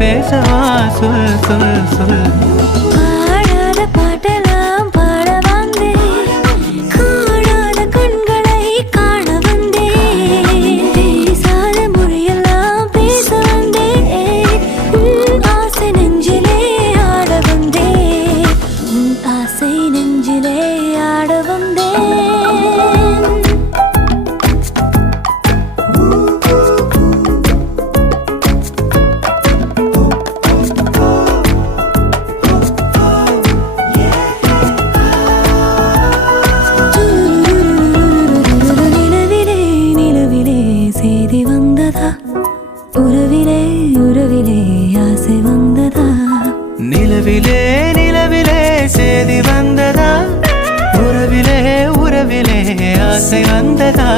பேசவா சொல் சொல் சொல். பாடாத பாட்டெல்லாம் பாட வந்தேன், காணாத கண்களை காண வந்தேன், பேசாத மொழியெல்லாம் பேச வந்தேன், உன் ஆசை நெஞ்சிலே ஆட வந்தேன், உன் ஆசை நெஞ்சிலே ஆட வந்தேன். செய்தி வந்ததா, உறவிலே உறவிலே ஆசை வந்ததா, நிலவிலே நிலவிலே செய்தி வந்ததா, உறவிலே உறவிலே ஆசை வந்ததா.